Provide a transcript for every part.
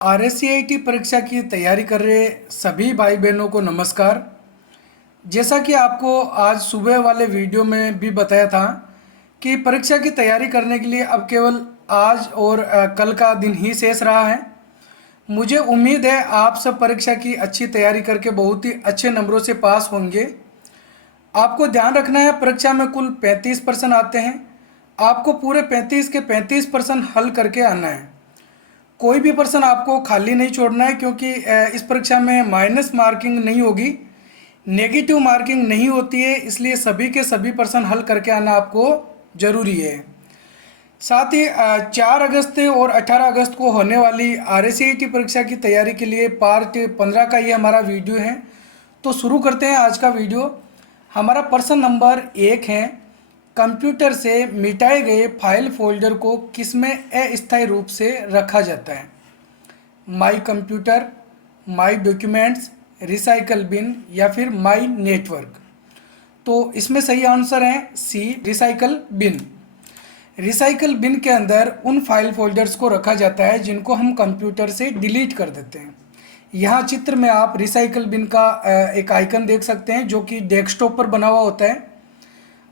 RSCIT परीक्षा की तैयारी कर रहे सभी भाई बहनों को नमस्कार। जैसा कि आपको आज सुबह वाले वीडियो में भी बताया था कि परीक्षा की तैयारी करने के लिए अब केवल आज और कल का दिन ही शेष रहा है। मुझे उम्मीद है आप सब परीक्षा की अच्छी तैयारी करके बहुत ही अच्छे नंबरों से पास होंगे। आपको ध्यान रखना है, परीक्षा में कुल 35% आते हैं। आपको पूरे 35 के 35% हल करके आना है। कोई भी प्रश्न आपको खाली नहीं छोड़ना है, क्योंकि इस परीक्षा में माइनस मार्किंग नहीं होगी, नेगेटिव मार्किंग नहीं होती है, इसलिए सभी के सभी प्रश्न हल करके आना आपको जरूरी है। साथ ही 4 अगस्त और 18 अगस्त को होने वाली RSCIT परीक्षा की तैयारी के लिए पार्ट 15 का ये हमारा वीडियो है। तो शुरू करते हैं आज का वीडियो। हमारा प्रश्न नंबर 1 है, कंप्यूटर से मिटाए गए फाइल फोल्डर को किसमें अस्थायी रूप से रखा जाता है? My computer, my documents, recycle bin या फिर माई नेटवर्क। तो इसमें सही आंसर है सी, रिसाइकल बिन। रिसाइकल बिन के अंदर उन फाइल फोल्डर्स को रखा जाता है जिनको हम कंप्यूटर से डिलीट कर देते हैं। यहाँ चित्र में आप रिसाइकल बिन का एक आइकन देख सकते हैं जो कि डेस्कटॉप पर बना हुआ होता है।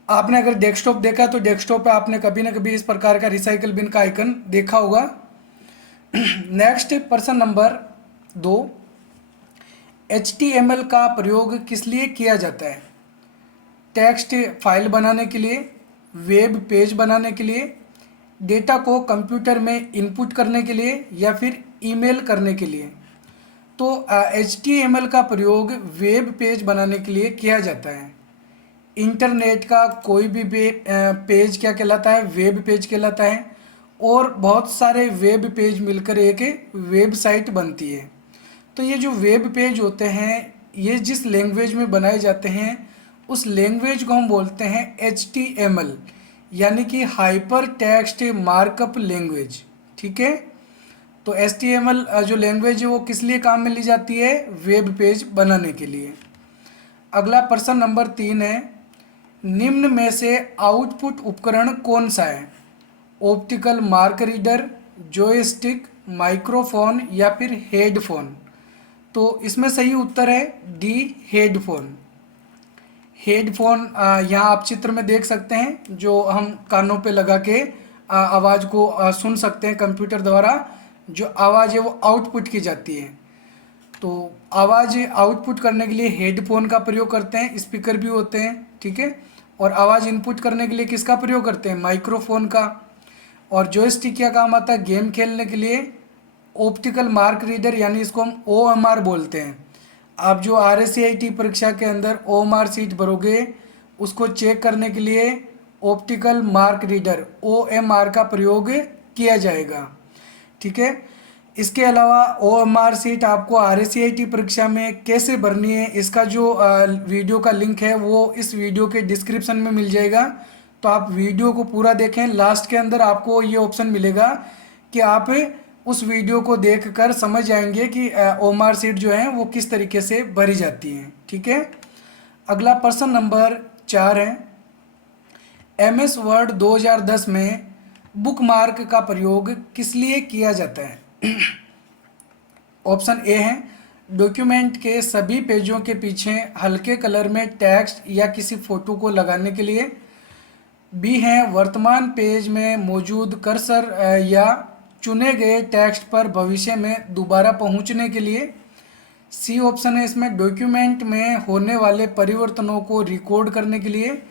आपने अगर डेस्कटॉप देखा तो डेस्कटॉप पे आपने कभी ना कभी इस प्रकार का रिसाइकल बिन का आइकन देखा होगा। नेक्स्ट प्रश्न नंबर 2, HTML का प्रयोग किस लिए किया जाता है? टेक्स्ट फाइल बनाने के लिए, वेब पेज बनाने के लिए, डेटा को कंप्यूटर में इनपुट करने के लिए या फिर ईमेल करने के लिए। तो HTML का प्रयोग वेब पेज बनाने के लिए किया जाता है। इंटरनेट का कोई भी पेज क्या कहलाता है? वेब पेज कहलाता है। और बहुत सारे वेब पेज मिलकर एक वेबसाइट बनती है। तो ये जो वेब पेज होते हैं, ये जिस लैंग्वेज में बनाए जाते हैं उस लैंग्वेज को हम बोलते हैं HTML, यानी कि हाइपर टेक्स्ट मार्कअप लैंग्वेज। ठीक है, तो HTML जो लैंग्वेज है वो किस लिए काम में ली जाती है? वेब पेज बनाने के लिए। अगला प्रश्न नंबर 3 है, निम्न में से आउटपुट उपकरण कौन सा है? Optical mark reader, joystick, microphone या फिर हेडफोन। तो इसमें सही उत्तर है डी, हेडफोन। हेडफोन यहाँ आप चित्र में देख सकते हैं, जो हम कानों पे लगा के आवाज़ को सुन सकते हैं। कंप्यूटर द्वारा जो आवाज़ है वो आउटपुट की जाती है। तो आवाज़ आउटपुट करने के लिए हेडफोन का प्रयोग करते हैं। स्पीकर भी होते हैं, ठीक है। और आवाज़ इनपुट करने के लिए किसका प्रयोग करते हैं? माइक्रोफोन का। और जॉयस्टिक क्या काम आता है? गेम खेलने के लिए। ऑप्टिकल मार्क रीडर, यानी इसको हम OMR बोलते हैं। आप जो RSCIT परीक्षा के अंदर OMR सीट भरोगे उसको चेक करने के लिए ऑप्टिकल मार्क रीडर OMR का प्रयोग किया जाएगा। ठीक है। इसके अलावा OMR सीट आपको RSCIT परीक्षा में कैसे भरनी है, इसका जो वीडियो का लिंक है वो इस वीडियो के डिस्क्रिप्शन में मिल जाएगा। तो आप वीडियो को पूरा देखें। लास्ट के अंदर आपको ये ऑप्शन मिलेगा कि आप उस वीडियो को देखकर समझ जाएंगे कि OMR सीट जो है वो किस तरीके से भरी जाती हैं। ठीक है। अगला प्रश्न नंबर 4 है, MS वर्ड 2010 में बुकमार्क का प्रयोग किस लिए किया जाता है? ऑप्शन ए है, डॉक्यूमेंट के सभी पेजों के पीछे हल्के कलर में टेक्स्ट या किसी फोटो को लगाने के लिए। बी है, वर्तमान पेज में मौजूद कर्सर या चुने गए टेक्स्ट पर भविष्य में दोबारा पहुंचने के लिए। सी ऑप्शन है इसमें, डॉक्यूमेंट में होने वाले परिवर्तनों को रिकॉर्ड करने के लिए।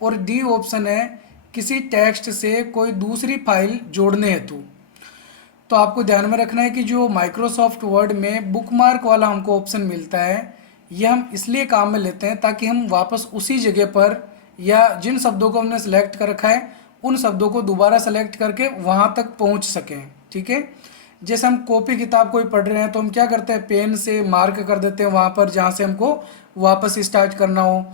और डी ऑप्शन है, किसी टेक्स्ट से कोई दूसरी फाइल जोड़ने हेतु। तो आपको ध्यान में रखना है कि जो माइक्रोसॉफ्ट वर्ड में बुकमार्क वाला हमको ऑप्शन मिलता है, यह हम इसलिए काम में लेते हैं ताकि हम वापस उसी जगह पर या जिन शब्दों को हमने सेलेक्ट कर रखा है उन शब्दों को दोबारा सेलेक्ट करके वहाँ तक पहुँच सकें। ठीक है। जैसे हम कॉपी किताब कोई पढ़ रहे हैं तो हम क्या करते हैं, पेन से मार्क कर देते हैं वहाँ पर जहाँ से हमको वापस स्टार्ट करना हो।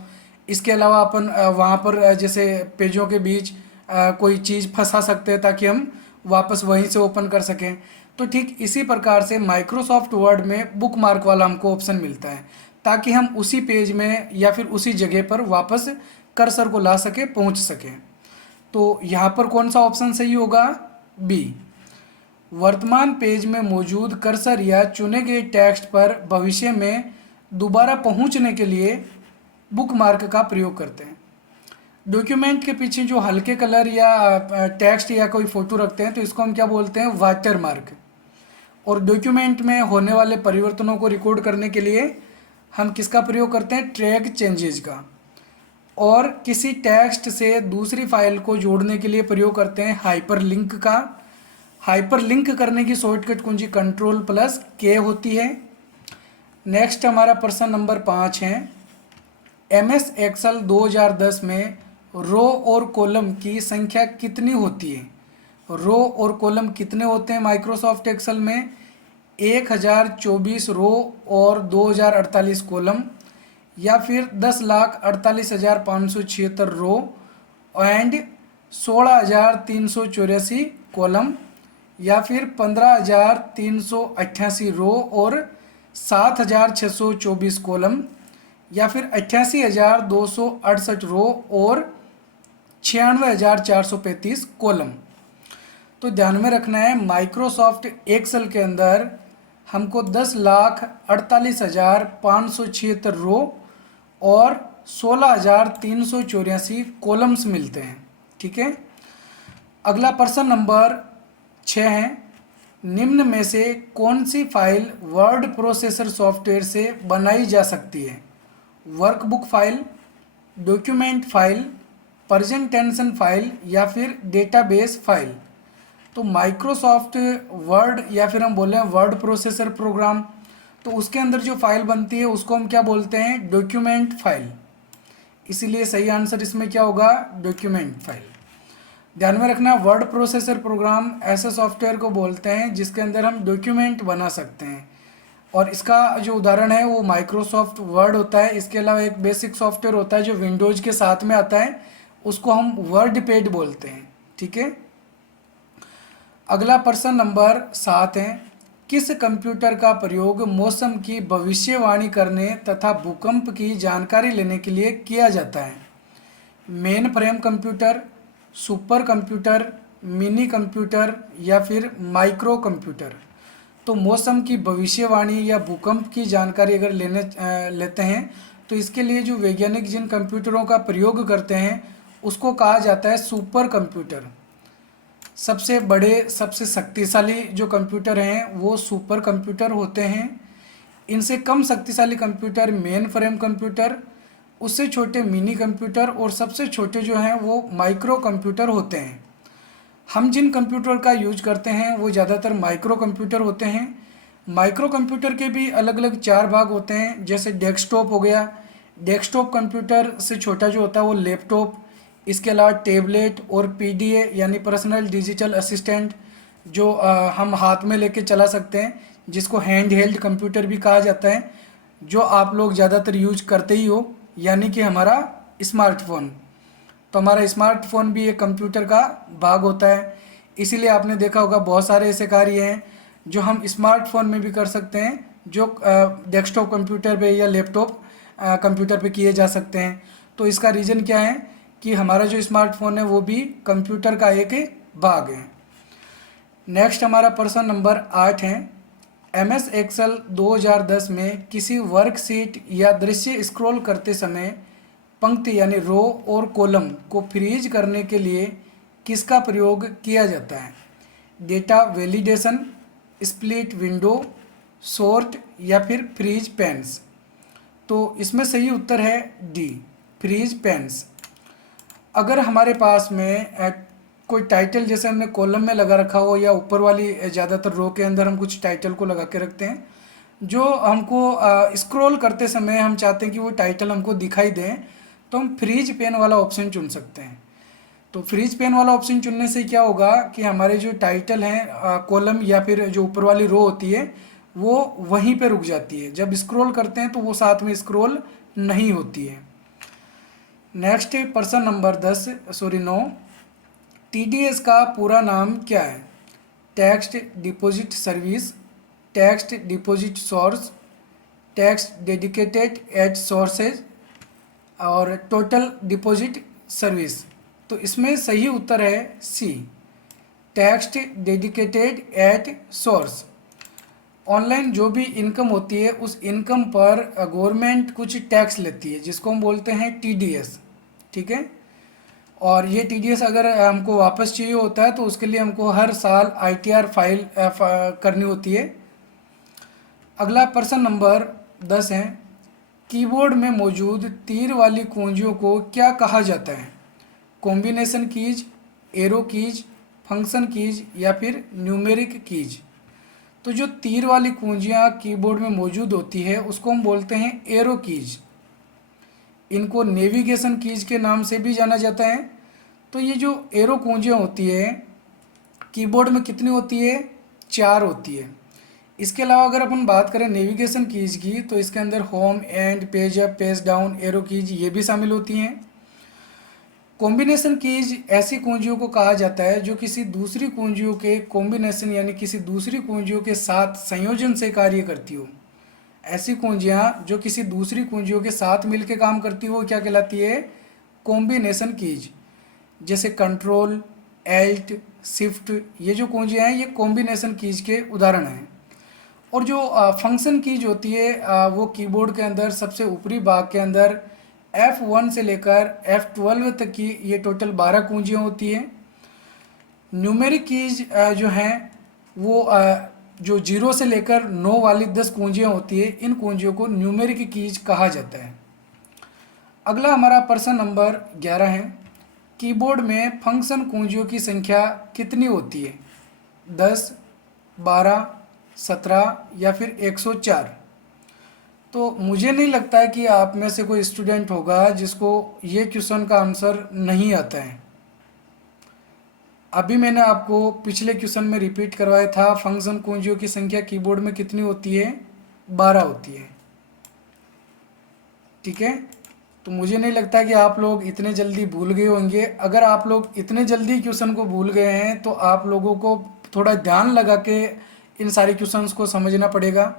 इसके अलावा अपन वहाँ पर जैसे पेजों के बीच कोई चीज़ फंसा सकते हैं ताकि हम वापस वहीं से ओपन कर सकें। तो ठीक इसी प्रकार से माइक्रोसॉफ्ट वर्ड में बुक मार्क वाला हमको ऑप्शन मिलता है ताकि हम उसी पेज में या फिर उसी जगह पर वापस कर्सर को ला सके, पहुंच सकें। तो यहाँ पर कौन सा ऑप्शन सही होगा? बी। वर्तमान पेज में मौजूद कर्सर या चुने गए टेक्स्ट पर भविष्य में दोबारा पहुंचने के लिए बुकमार्क का प्रयोग करते हैं। डॉक्यूमेंट के पीछे जो हल्के कलर या टेक्स्ट या कोई फ़ोटो रखते हैं तो इसको हम क्या बोलते हैं, वाटर मार्क। और डॉक्यूमेंट में होने वाले परिवर्तनों को रिकॉर्ड करने के लिए हम किसका प्रयोग करते हैं, ट्रैक चेंजेज का। और किसी टेक्स्ट से दूसरी फाइल को जोड़ने के लिए प्रयोग करते हैं हाइपरलिंक का। हाइपरलिंक करने की शॉर्टकट कुंजी Ctrl+K होती है। नेक्स्ट हमारा प्रश्न नंबर 5 है, MS एक्सेल 2010 में रो और कॉलम की संख्या कितनी होती है। रो और कॉलम कितने होते हैं माइक्रोसॉफ्ट एक्सेल में, 1024 रो और 2048 कॉलम, या फिर 10,48,576 रो एंड 16,384 कॉलम, या फिर 15,388 रो और 7,624 कॉलम, या फिर 88,268 रो और 96,435 कॉलम। तो ध्यान में रखना है, माइक्रोसॉफ्ट एक्सेल के अंदर हमको 10,48,576 रो और 16,384 कॉलम्स मिलते हैं। ठीक है। अगला प्रश्न नंबर 6 है, निम्न में से कौन सी फाइल वर्ड प्रोसेसर सॉफ्टवेयर से बनाई जा सकती है। Workbook file, document file, presentation file, या फिर डेटाबेस फाइल। तो माइक्रोसॉफ्ट वर्ड या फिर हम बोले वर्ड प्रोसेसर प्रोग्राम, तो उसके अंदर जो फाइल बनती है उसको हम क्या बोलते हैं, डॉक्यूमेंट फाइल। इसीलिए सही आंसर इसमें क्या होगा, डॉक्यूमेंट फाइल। ध्यान में रखना, वर्ड प्रोसेसर प्रोग्राम ऐसे सॉफ्टवेयर को बोलते हैं जिसके अंदर हम डॉक्यूमेंट बना सकते हैं। और इसका जो उदाहरण है वो माइक्रोसॉफ्ट वर्ड होता है। इसके अलावा एक बेसिक सॉफ्टवेयर होता है जो विंडोज़ के साथ में आता है, उसको हम वर्ड पैड बोलते हैं। ठीक है। अगला प्रश्न नंबर 7 है, किस कंप्यूटर का प्रयोग मौसम की भविष्यवाणी करने तथा भूकंप की जानकारी लेने के लिए किया जाता है। Main frame computer, super computer, mini computer, या फिर माइक्रो कंप्यूटर। तो मौसम की भविष्यवाणी या भूकंप की जानकारी अगर लेते हैं तो इसके लिए जो वैज्ञानिक जिन कंप्यूटरों का प्रयोग करते हैं उसको कहा जाता है सुपर कंप्यूटर। सबसे बड़े, सबसे शक्तिशाली जो कंप्यूटर हैं वो सुपर कंप्यूटर होते हैं। इनसे कम शक्तिशाली कंप्यूटर मेन फ्रेम कंप्यूटर, उससे छोटे मिनी कंप्यूटर, और सबसे छोटे जो हैं वो माइक्रो कंप्यूटर होते हैं। हम जिन कंप्यूटर का यूज करते हैं वो ज़्यादातर माइक्रो कंप्यूटर होते हैं। माइक्रो कंप्यूटर के भी अलग अलग 4 भाग होते हैं, जैसे डेस्कटॉप हो गया। डेस्कटॉप कंप्यूटर से छोटा जो होता है वो लैपटॉप। इसके अलावा टैबलेट और PDA यानी पर्सनल डिजिटल असिस्टेंट, जो हम हाथ में लेके चला सकते हैं, जिसको हैंड हेल्ड कंप्यूटर भी कहा जाता है, जो आप लोग ज़्यादातर यूज करते ही हो, यानी कि हमारा स्मार्टफोन। तो हमारा स्मार्टफोन भी एक कंप्यूटर का भाग होता है। इसीलिए आपने देखा होगा बहुत सारे ऐसे कार्य हैं जो हम स्मार्टफोन में भी कर सकते हैं, जो डेस्कटॉप कंप्यूटर पे या लैपटॉप कंप्यूटर पे किए जा सकते हैं। तो इसका रीज़न क्या है कि हमारा जो स्मार्टफोन है वो भी कंप्यूटर का एक भाग है। नेक्स्ट हमारा प्रश्न नंबर 8 है, MS एक्सेल 2010 में किसी वर्कशीट या दृश्य स्क्रॉल करते समय पंक्ति यानी रो और कॉलम को फ्रीज करने के लिए किसका प्रयोग किया जाता है। Data validation, split window, sort, या फिर फ्रीज पेन्स। तो इसमें सही उत्तर है डी, फ्रीज पेन्स। अगर हमारे पास में कोई टाइटल जैसे हमने कॉलम में लगा रखा हो, या ऊपर वाली ज़्यादातर रो के अंदर हम कुछ टाइटल को लगा के रखते हैं, जो हमको स्क्रॉल करते समय हम चाहते हैं कि वो टाइटल हमको दिखाई दें, तो हम फ्रीज पेन वाला ऑप्शन चुन सकते हैं। तो फ्रीज पेन वाला ऑप्शन चुनने से क्या होगा कि हमारे जो टाइटल हैं कॉलम या फिर जो ऊपर वाली रो होती है वो वहीं पे रुक जाती है। जब स्क्रॉल करते हैं तो वो साथ में स्क्रॉल नहीं होती है। नेक्स्ट प्रश्न नंबर 9, TDS का पूरा नाम क्या है। Text deposit service, text deposit source, text dedicated at sources, और टोटल डिपॉजिट सर्विस। तो इसमें सही उत्तर है C, tax dedicated at source. Online जो भी इनकम होती है उस इनकम पर गवर्नमेंट कुछ टैक्स लेती है जिसको हम बोलते हैं टीडीएस। ठीक है, और ये टीडीएस अगर हमको वापस चाहिए होता है तो उसके लिए हमको हर साल आईटीआर फाइल करनी होती है। अगला प्रश्न नंबर 10 है, कीबोर्ड में मौजूद तीर वाली कुंजियों को क्या कहा जाता है? Combination keys, arrow keys, function keys या फिर न्यूमेरिक कीज। तो जो तीर वाली कुंजियाँ कीबोर्ड में मौजूद होती है उसको हम बोलते हैं एरो कीज। इनको नेविगेशन कीज के नाम से भी जाना जाता है। तो ये जो एरो कुंजियाँ होती है कीबोर्ड में कितनी होती है? 4 होती है। इसके अलावा अगर अपन बात करें नेविगेशन कीज की तो इसके अंदर home, and, page up, page down, arrow keys ये भी शामिल होती हैं। कॉम्बिनेशन कीज ऐसी कुंजियों को कहा जाता है जो किसी दूसरी कुंजियों के कॉम्बिनेशन यानी किसी दूसरी कुंजियों के साथ संयोजन से कार्य करती हो। ऐसी कुंजियाँ जो किसी दूसरी कुंजियों के साथ मिलकर काम करती हो क्या कहलाती है? Combination keys. जैसे कंट्रोल, एल्ट, शिफ्ट, ये जो कुंजियाँ हैं ये कॉम्बिनेशन कीज के उदाहरण हैं। और जो फंक्शन कीज होती है वो कीबोर्ड के अंदर सबसे ऊपरी भाग के अंदर F1 से लेकर F12 तक की ये टोटल 12 कुंजियाँ होती हैं। न्यूमेरिक कीज जो हैं वो जो 0 से लेकर 9 वाली 10 कुंजियाँ होती है, इन कुंजियों को न्यूमेरिक कीज कहा जाता है। अगला हमारा प्रश्न नंबर 11 है, कीबोर्ड में फंक्शन कुंजियों की संख्या कितनी होती है? 10, 12, 17 या फिर 104। तो मुझे नहीं लगता है कि आप में से कोई स्टूडेंट होगा जिसको ये क्वेश्चन का आंसर नहीं आता है। अभी मैंने आपको पिछले क्वेश्चन में रिपीट करवाया था, फंक्शन कुंजियों की संख्या कीबोर्ड में कितनी होती है? 12 होती है। ठीक है, तो मुझे नहीं लगता कि आप लोग इतने जल्दी भूल गए होंगे। अगर आप लोग इतने जल्दी क्वेश्चन को भूल गए हैं तो आप लोगों को थोड़ा ध्यान लगा के इन सारे क्वेश्चंस को समझना पड़ेगा।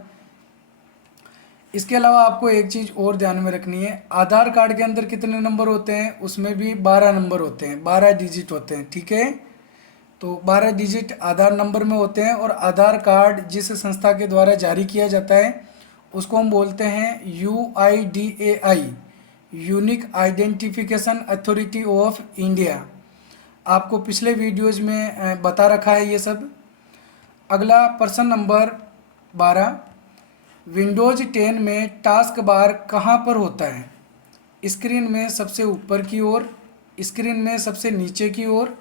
इसके अलावा आपको एक चीज़ और ध्यान में रखनी है, आधार कार्ड के अंदर कितने नंबर होते हैं? उसमें भी 12 नंबर होते हैं, 12 डिजिट होते हैं। ठीक है, तो 12 डिजिट आधार नंबर में होते हैं। और आधार कार्ड जिस संस्था के द्वारा जारी किया जाता है उसको हम बोलते हैं UIDAI, unique identification authority of India. आपको पिछले वीडियोज़ में बता रखा है ये सब। अगला प्रश्न नंबर 12, विंडोज़ 10 में टास्क बार कहाँ पर होता है? स्क्रीन में सबसे ऊपर की ओर, स्क्रीन में सबसे नीचे की ओर,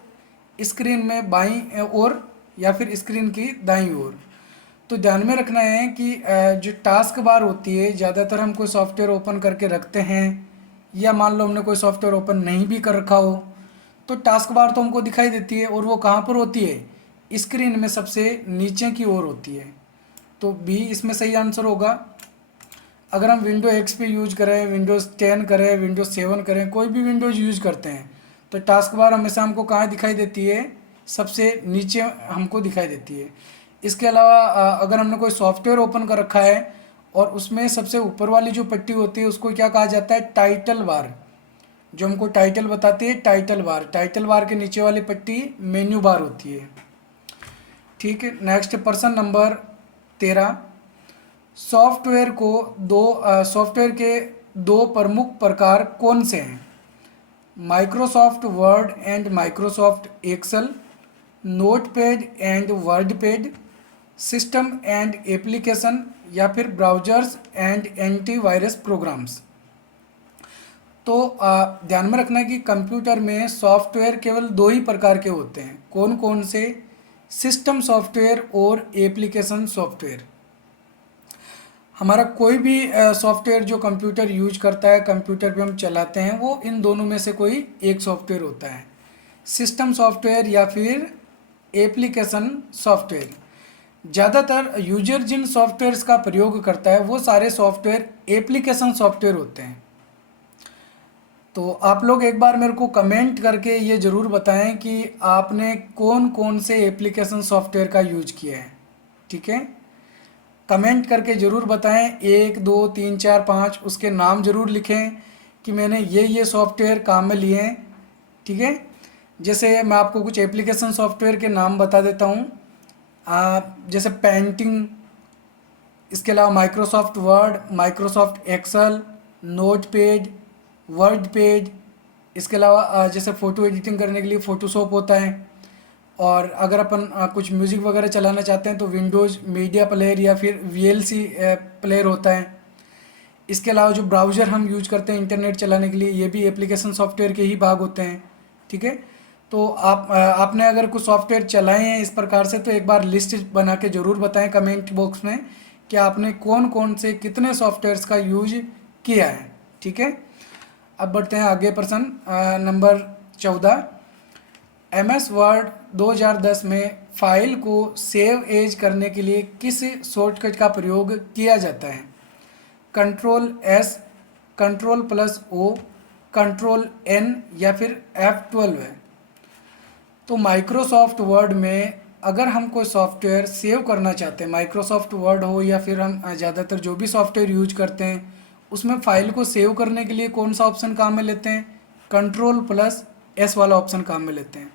स्क्रीन में बाईं ओर या फिर स्क्रीन की दाईं ओर। तो ध्यान में रखना है कि जो टास्क बार होती है ज़्यादातर हम कोई सॉफ्टवेयर ओपन करके रखते हैं या मान लो हमने कोई सॉफ्टवेयर ओपन नहीं भी कर रखा हो तो टास्क बार तो हमको दिखाई देती है। और वो कहाँ पर होती है? स्क्रीन में सबसे नीचे की ओर होती है। तो बी इसमें सही आंसर होगा। अगर हम विंडो एक्स पे यूज करें, विंडोज़ 10 करें, विंडोज़ 7 करें, कोई भी विंडोज़ यूज करते हैं तो टास्क बार हमेशा हमको कहाँ दिखाई देती है? सबसे नीचे हमको दिखाई देती है। इसके अलावा अगर हमने कोई सॉफ्टवेयर ओपन कर रखा है और उसमें सबसे ऊपर वाली जो पट्टी होती है उसको क्या कहा जाता है? Title bar. जो हमको टाइटल बताती है टाइटल बार। टाइटल बार के नीचे वाली पट्टी मेन्यू बार होती है। ठीक है, नेक्स्ट प्रश्न नंबर 13, सॉफ्टवेयर के दो प्रमुख प्रकार कौन से हैं? Microsoft Word and Microsoft Excel, Notepad and WordPad, system and application या फिर ब्राउजर्स एंड एंटीवायरस प्रोग्राम्स। तो ध्यान में रखना है कि कंप्यूटर में सॉफ्टवेयर केवल 2 ही प्रकार के होते हैं। कौन कौन से? सिस्टम सॉफ्टवेयर और एप्लीकेशन सॉफ्टवेयर। हमारा कोई भी सॉफ्टवेयर जो कंप्यूटर यूज करता है, कंप्यूटर पे हम चलाते हैं, वो इन दोनों में से कोई एक सॉफ्टवेयर होता है, सिस्टम सॉफ्टवेयर या फिर एप्लीकेशन सॉफ्टवेयर। ज़्यादातर यूजर जिन सॉफ्टवेयर्स का प्रयोग करता है वो सारे सॉफ्टवेयर एप्लीकेशन सॉफ्टवेयर होते हैं। तो आप लोग एक बार मेरे को कमेंट करके ये ज़रूर बताएं कि आपने कौन कौन से एप्लीकेशन सॉफ्टवेयर का यूज किया है। ठीक है, कमेंट करके ज़रूर बताएं, 1, 2, 3, 4, 5 उसके नाम ज़रूर लिखें कि मैंने ये सॉफ्टवेयर काम में लिए हैं। ठीक है, जैसे मैं आपको कुछ एप्लीकेशन सॉफ्टवेयर के नाम बता देता हूँ। जैसे पेंटिंग, इसके अलावा Microsoft Word, Microsoft Excel, Notepad, Word page. इसके अलावा जैसे फ़ोटो एडिटिंग करने के लिए फ़ोटोशॉप होता है। और अगर अपन कुछ म्यूज़िक वगैरह चलाना चाहते हैं तो विंडोज़ मीडिया प्लेयर या फिर वीएलसी प्लेयर होता है। इसके अलावा जो ब्राउज़र हम यूज करते हैं इंटरनेट चलाने के लिए, ये भी एप्लीकेशन सॉफ्टवेयर के ही भाग होते हैं। ठीक है। तो आपने अगर कुछ सॉफ्टवेयर चलाए हैं इस प्रकार से, तो एक बार लिस्ट बना के ज़रूर बताएं कमेंट बॉक्स में कि आपने कौन कौन से कितने सॉफ्टवेयर्स का यूज किया है। ठीक है। अब बढ़ते हैं आगे। प्रश्न नंबर 14। एमएस वर्ड 2010 में फाइल को सेव एज करने के लिए किस शॉर्टकट का प्रयोग किया जाता है? Control S, control plus O, control N या फिर F12 है? तो माइक्रोसॉफ्ट वर्ड में अगर हम कोई सॉफ्टवेयर सेव करना चाहते हैं, माइक्रोसॉफ्ट वर्ड हो या फिर हम ज़्यादातर जो भी सॉफ्टवेयर यूज करते हैं, उसमें फ़ाइल को सेव करने के लिए कौन सा ऑप्शन काम में लेते हैं? कंट्रोल प्लस एस वाला ऑप्शन काम में लेते हैं।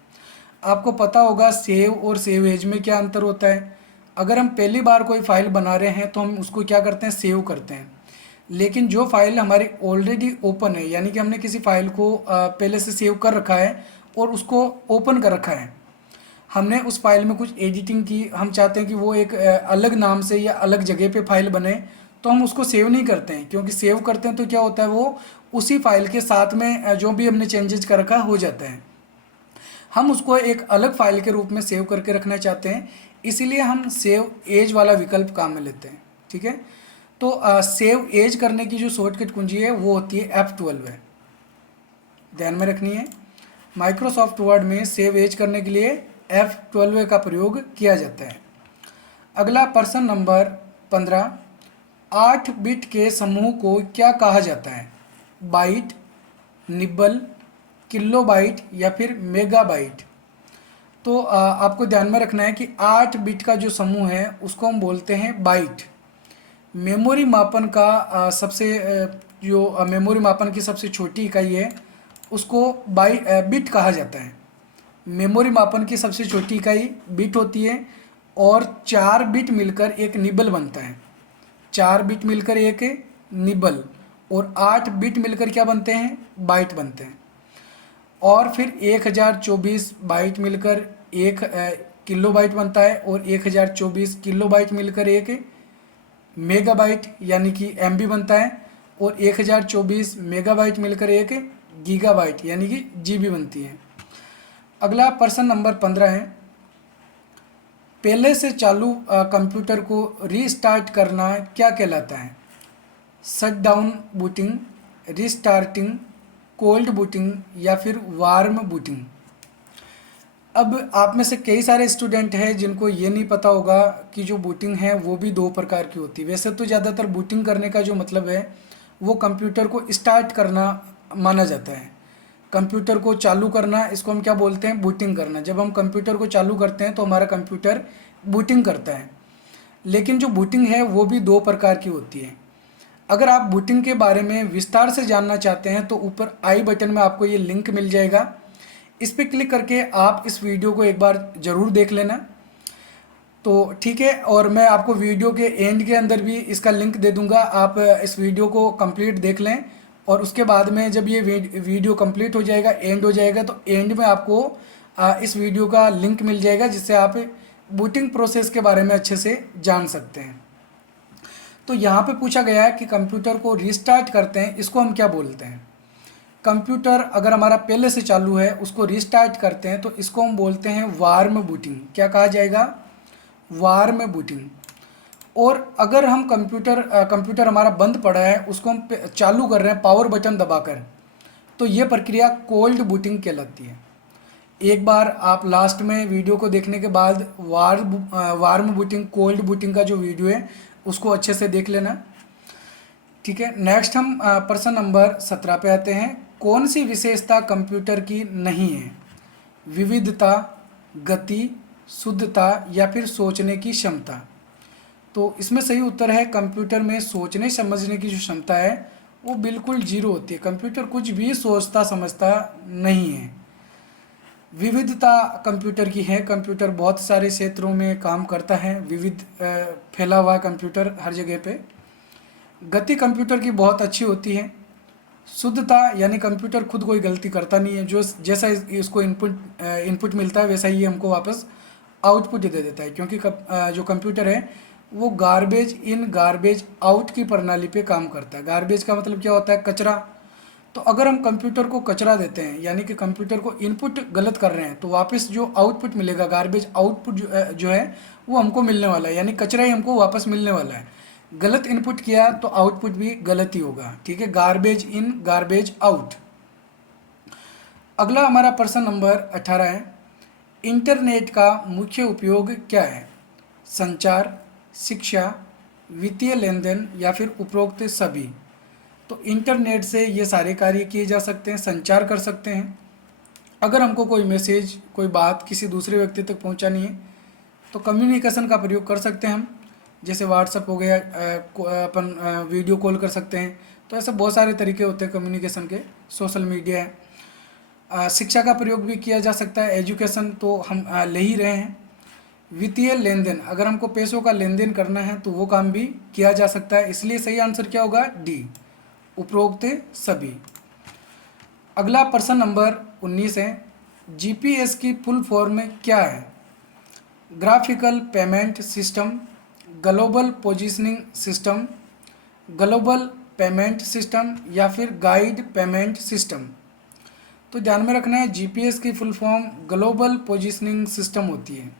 आपको पता होगा सेव और सेव एज में क्या अंतर होता है। अगर हम पहली बार कोई फ़ाइल बना रहे हैं तो हम उसको क्या करते हैं? सेव करते हैं। लेकिन जो फाइल हमारी ऑलरेडी ओपन है, यानी कि हमने किसी फाइल को पहले से सेव कर रखा है और उसको ओपन कर रखा है, हमने उस फाइल में कुछ एडिटिंग की, हम चाहते हैं कि वो एक अलग नाम से या अलग जगह पे फाइल बने, तो हम उसको सेव नहीं करते हैं। क्योंकि सेव करते हैं तो क्या होता है, वो उसी फाइल के साथ में जो भी हमने चेंजेस कर रखा हो जाता है। हम उसको एक अलग फाइल के रूप में सेव करके रखना चाहते हैं, इसीलिए हम सेव एज वाला विकल्प काम में लेते हैं। ठीक है। तो सेव एज करने की जो शॉर्टकट कुंजी है वो होती है F12 है, ध्यान में रखनी है। माइक्रोसॉफ्ट वर्ड में सेव एज करने के लिए F12 का प्रयोग किया जाता है। अगला प्रश्न नंबर 15। 8 बिट के समूह को क्या कहा जाता है? बाइट, निब्बल, किलोबाइट या फिर मेगाबाइट? तो आपको ध्यान में रखना है कि 8 बिट का जो समूह है उसको हम बोलते हैं बाइट। मेमोरी मापन का जो मेमोरी मापन की सबसे छोटी इकाई है उसको बिट कहा जाता है। मेमोरी मापन की सबसे छोटी इकाई बिट होती है और 4 बिट मिलकर एक निबल बनता है। 4 बिट मिलकर एक निबल और 8 बिट मिलकर क्या बनते हैं? बाइट बनते हैं। और फिर 1024 बाइट मिलकर एक किलोबाइट बनता है और 1024 किलोबाइट मिलकर एक मेगाबाइट यानी कि एमबी बनता है और 1024 मेगाबाइट मिलकर एक गीगाबाइट यानी कि जीबी बनती है। अगला प्रश्न नंबर 15 है। पहले से चालू कंप्यूटर को रीस्टार्ट करना क्या कहलाता है? Shut down booting, restarting, cold booting या फिर वार्म बूटिंग? अब आप में से कई सारे स्टूडेंट हैं जिनको ये नहीं पता होगा कि जो बूटिंग है वो भी दो प्रकार की होती है। वैसे तो ज़्यादातर बूटिंग करने का जो मतलब है वो कंप्यूटर को स्टार्ट करना माना जाता है। कंप्यूटर को चालू करना, इसको हम क्या बोलते हैं? बूटिंग करना। जब हम कंप्यूटर को चालू करते हैं तो हमारा कंप्यूटर बूटिंग करता है। लेकिन जो बूटिंग है वो भी दो प्रकार की होती है। अगर आप बूटिंग के बारे में विस्तार से जानना चाहते हैं तो ऊपर आई बटन में आपको ये लिंक मिल जाएगा, इस पर क्लिक करके आप इस वीडियो को एक बार ज़रूर देख लेना। तो ठीक है, और मैं आपको वीडियो के एंड के अंदर भी इसका लिंक दे दूंगा, आप इस वीडियो को कंप्लीट देख लें और उसके बाद में जब ये वीडियो कंप्लीट हो जाएगा, एंड हो जाएगा, तो एंड में आपको इस वीडियो का लिंक मिल जाएगा जिससे आप बूटिंग प्रोसेस के बारे में अच्छे से जान सकते हैं। तो यहाँ पे पूछा गया है कि कंप्यूटर को रीस्टार्ट करते हैं, इसको हम क्या बोलते हैं? कंप्यूटर अगर हमारा पहले से चालू है उसको रीस्टार्ट करते हैं तो इसको हम बोलते हैं वार्म बूटिंग। क्या कहा जाएगा? Warm booting. और अगर हम कंप्यूटर हमारा बंद पड़ा है उसको हम चालू कर रहे हैं पावर बटन दबाकर, तो ये प्रक्रिया कोल्ड बूटिंग कहलाती है। एक बार आप लास्ट में वीडियो को देखने के बाद वार्म बूटिंग, कोल्ड बूटिंग का जो वीडियो है उसको अच्छे से देख लेना। ठीक है। नेक्स्ट हम प्रश्न नंबर 17 पे आते हैं। कौन सी विशेषता कंप्यूटर की नहीं है? विविधता, गति, शुद्धता या फिर सोचने की क्षमता? तो इसमें सही उत्तर है कंप्यूटर में सोचने समझने की जो क्षमता है वो बिल्कुल जीरो होती है। कंप्यूटर कुछ भी सोचता समझता नहीं है। विविधता कंप्यूटर की है। कंप्यूटर बहुत सारे क्षेत्रों में काम करता है, विविध फैला हुआ कंप्यूटर हर जगह पे। गति कंप्यूटर की बहुत अच्छी होती है। शुद्धता यानी कंप्यूटर खुद कोई गलती करता नहीं है, जो जैसा इसको इनपुट मिलता है वैसा ही हमको वापस आउटपुट दे देता है, क्योंकि जो कंप्यूटर है वो गार्बेज इन गार्बेज आउट की प्रणाली पे काम करता है। गार्बेज का मतलब क्या होता है? कचरा। तो अगर हम कंप्यूटर को कचरा देते हैं, यानी कि कंप्यूटर को इनपुट गलत कर रहे हैं, तो वापस जो आउटपुट मिलेगा, गार्बेज आउटपुट जो है वो हमको मिलने वाला है, यानी कचरा ही हमको वापस मिलने वाला है। गलत इनपुट किया तो आउटपुट भी गलत ही होगा, ठीक है। Garbage in garbage out. अगला हमारा प्रश्न नंबर 18 है, इंटरनेट का मुख्य उपयोग क्या है? संचार, शिक्षा, वित्तीय लेन देन या फिर उपरोक्त सभी। तो इंटरनेट से ये सारे कार्य किए जा सकते हैं। संचार कर सकते हैं, अगर हमको कोई मैसेज, कोई बात किसी दूसरे व्यक्ति तक पहुंचानी है तो कम्युनिकेशन का प्रयोग कर सकते हैं हम, जैसे व्हाट्सअप हो गया, अपन वीडियो कॉल कर सकते हैं। तो ऐसे बहुत सारे तरीके होते हैं कम्युनिकेशन के। सोशल मीडिया है। शिक्षा का प्रयोग भी किया जा सकता है, एजुकेशन तो हम ले ही रहे हैं। वित्तीय लेन देन, अगर हमको पैसों का लेन देन करना है तो वो काम भी किया जा सकता है, इसलिए सही आंसर क्या होगा? डी, उपरोक्त सभी। अगला प्रश्न नंबर 19 है, जीपीएस की फुल फॉर्म क्या है? Graphical payment system, global positioning system, global payment system या फिर गाइड पेमेंट सिस्टम। तो ध्यान में रखना है, जीपीएस की full form global positioning system होती है।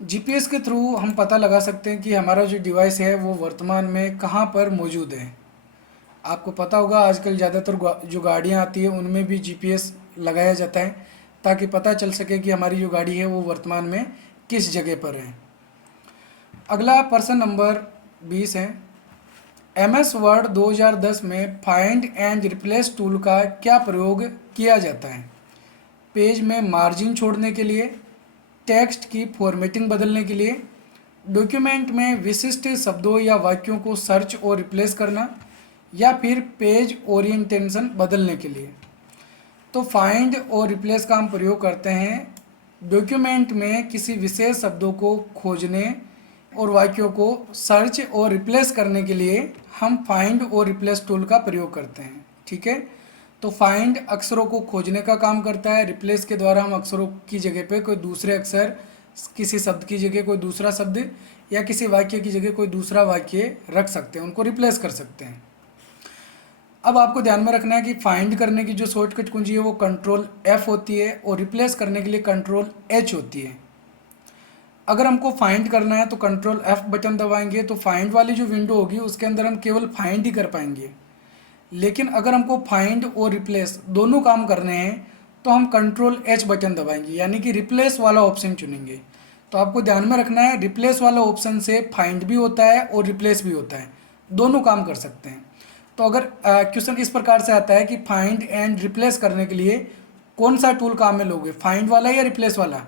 जीपीएस के थ्रू हम पता लगा सकते हैं कि हमारा जो डिवाइस है वो वर्तमान में कहाँ पर मौजूद है। आपको पता होगा आजकल ज़्यादातर जो गाड़ियाँ आती है उनमें भी जीपीएस लगाया जाता है, ताकि पता चल सके कि हमारी जो गाड़ी है वो वर्तमान में किस जगह पर है। अगला प्रश्न नंबर 20 है, एमएस वर्ड 2010 में फाइंड एंड रिप्लेस टूल का क्या प्रयोग किया जाता है? पेज में मार्जिन छोड़ने के लिए, टेक्स्ट की फॉर्मेटिंग बदलने के लिए, डॉक्यूमेंट में विशिष्ट शब्दों या वाक्यों को सर्च और रिप्लेस करना, या फिर पेज ओरिएंटेशन बदलने के लिए। तो फाइंड और रिप्लेस का हम प्रयोग करते हैं डॉक्यूमेंट में किसी विशेष शब्दों को खोजने और वाक्यों को सर्च और रिप्लेस करने के लिए हम फाइंड और रिप्लेस टूल का प्रयोग करते हैं, ठीक है। तो फाइंड अक्षरों को खोजने का काम करता है, रिप्लेस के द्वारा हम अक्षरों की जगह पे कोई दूसरे अक्षर, किसी शब्द की जगह कोई दूसरा शब्द या किसी वाक्य की जगह कोई दूसरा वाक्य रख सकते हैं, उनको रिप्लेस कर सकते हैं। अब आपको ध्यान में रखना है कि फाइंड करने की जो शॉर्टकट कुंजी है वो कंट्रोल F होती है और रिप्लेस करने के लिए कंट्रोल H होती है। अगर हमको फाइंड करना है तो कंट्रोल F बटन दबाएंगे तो फाइंड वाली जो विंडो होगी उसके अंदर हम केवल फाइंड ही कर पाएंगे। लेकिन अगर हमको फाइंड और रिप्लेस दोनों काम करने हैं तो हम कंट्रोल H बटन दबाएंगे, यानी कि रिप्लेस वाला ऑप्शन चुनेंगे। तो आपको ध्यान में रखना है, रिप्लेस वाला ऑप्शन से फाइंड भी होता है और रिप्लेस भी होता है, दोनों काम कर सकते हैं। तो अगर क्वेश्चन इस प्रकार से आता है कि फाइंड एंड रिप्लेस करने के लिए कौन सा टूल काम में लोगे, फाइंड वाला या रिप्लेस वाला?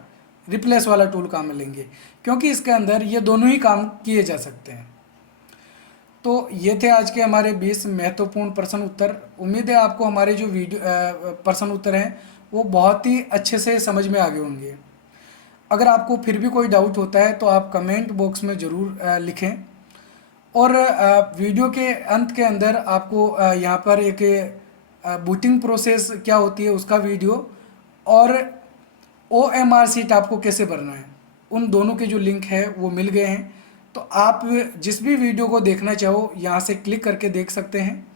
रिप्लेस वाला टूल काम में लेंगे, क्योंकि इसके अंदर ये दोनों ही काम किए जा सकते हैं। तो ये थे आज के हमारे 20 महत्वपूर्ण प्रश्न उत्तर। उम्मीद है आपको हमारे जो वीडियो प्रश्न उत्तर हैं वो बहुत ही अच्छे से समझ में आ गए होंगे। अगर आपको फिर भी कोई डाउट होता है तो आप कमेंट बॉक्स में ज़रूर लिखें, और वीडियो के अंत के अंदर आपको यहाँ पर एक बूटिंग प्रोसेस क्या होती है उसका वीडियो और OMR शीट आपको कैसे भरना है, उन दोनों के जो लिंक है वो मिल गए हैं। तो आप जिस भी वीडियो को देखना चाहो यहाँ से क्लिक करके देख सकते हैं।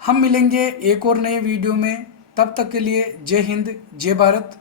हम मिलेंगे एक और नए वीडियो में, तब तक के लिए जय हिंद, जय भारत।